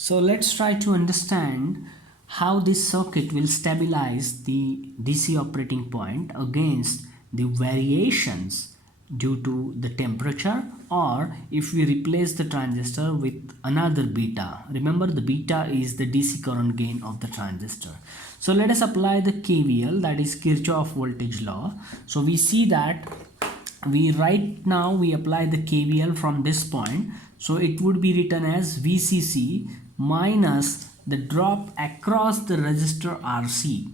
So let's try to understand how this circuit will stabilize the DC operating point against the variations due to the temperature, or if we replace the transistor with another beta. Remember, the beta is the DC current gain of the transistor. So let us apply the KVL, that is Kirchhoff voltage law. So we see that we apply the KVL from this point. So it would be written as VCC minus the drop across the resistor RC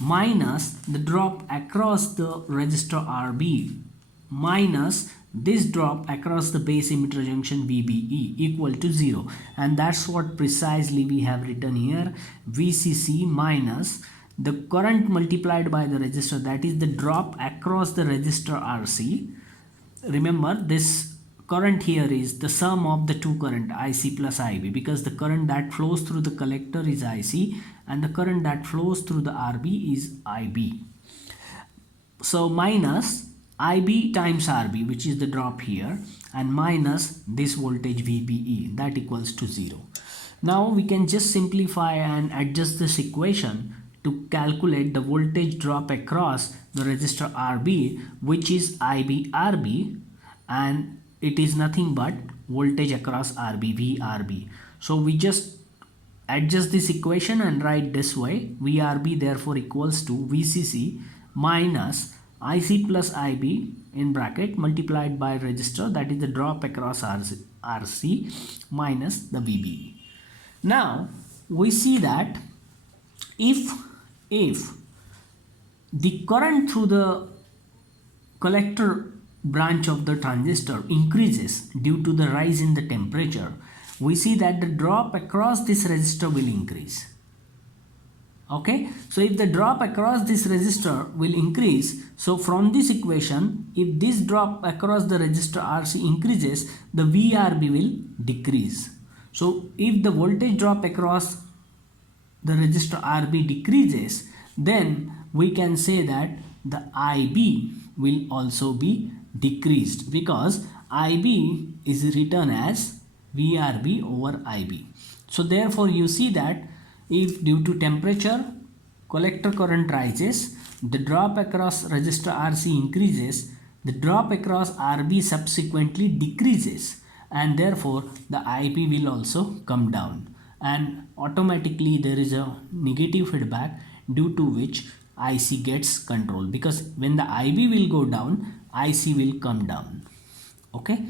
minus the drop across the resistor RB minus this drop across the base emitter junction VBE equal to 0. And that's what precisely we have written here. VCC minus the current multiplied by the resistor, that is the drop across the resistor RC. Remember, this current here is the sum of the two current IC plus IB, because the current that flows through the collector is IC and the current that flows through the RB is IB. So minus IB times RB, which is the drop here, and minus this voltage VBE, that equals to 0. Now we can just simplify and adjust this equation to calculate the voltage drop across the resistor RB, which is IB RB, and it is nothing but voltage across RB VRB. So we just adjust this equation and write this way: VRB therefore equals to VCC minus IC plus IB in bracket multiplied by resistor, that is the drop across RC minus the VBE. Now we see that if the current through the collector branch of the transistor increases due to the rise in the temperature, we see that the drop across this resistor will increase. Okay, so if the drop across this resistor will increase, so from this equation, if this drop across the resistor RC increases, the VRB will decrease. So if the voltage drop across the resistor RB decreases, then we can say that the IB will also be decreased, because IB is written as VRB over IB. So therefore you see that if due to temperature collector current rises, the drop across resistor RC increases, the drop across RB subsequently decreases, and therefore the IB will also come down, and automatically there is a negative feedback due to which IC gets controlled, because when the IB will go down, IC will come down. Okay,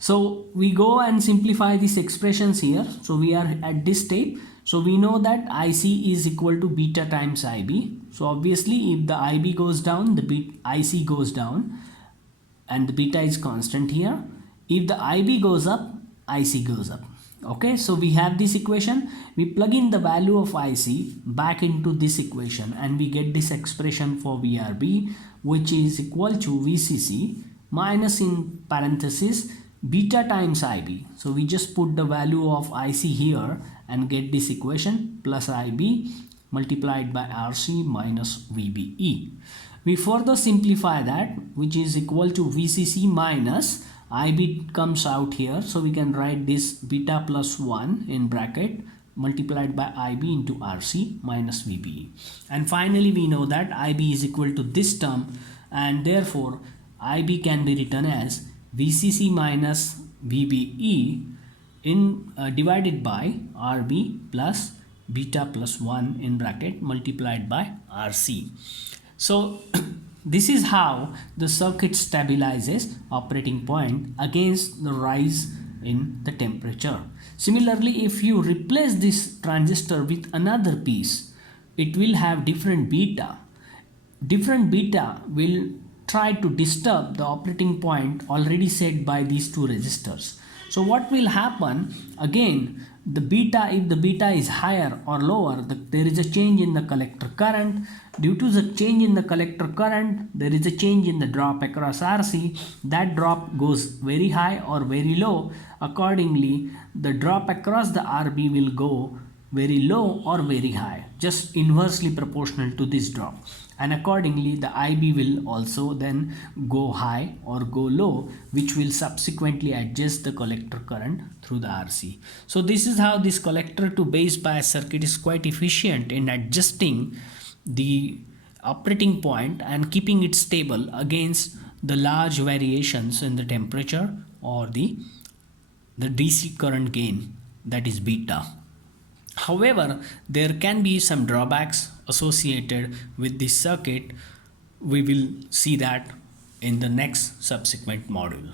so we go and simplify these expressions here. So we are at this step. So we know that IC is equal to beta times IB. So obviously if the IB goes down, the IC goes down, and the beta is constant here. If the IB goes up, IC goes up. Okay, so we have this equation. We plug in the value of IC back into this equation and we get this expression for VRB, which is equal to VCC minus in parenthesis beta times IB. So we just put the value of IC here and get this equation, plus IB multiplied by RC minus VBE. We further simplify that, which is equal to VCC minus IB comes out here, so we can write this beta plus 1 in bracket multiplied by IB into RC minus VBE. And finally we know that IB is equal to this term, and therefore IB can be written as VCC minus VBE in divided by RB plus beta plus 1 in bracket multiplied by RC. So this is how the circuit stabilizes operating point against the rise in the temperature. Similarly, if you replace this transistor with another piece, it will have different beta. Different beta will try to disturb the operating point already set by these two resistors. So what will happen again, the beta, if the beta is higher or lower, there is a change in the collector current. Due to the change in the collector current, there is a change in the drop across RC. That drop goes very high or very low. Accordingly, the drop across the RB will go very low or very high, just inversely proportional to this drop. and accordingly the IB will also then go high or go low, which will subsequently adjust the collector current through the RC. So this is how this collector to base bias circuit is quite efficient in adjusting the operating point and keeping it stable against the large variations in the temperature or the DC current gain, that is beta. However, there can be some drawbacks associated with this circuit. We will see that in the next subsequent module.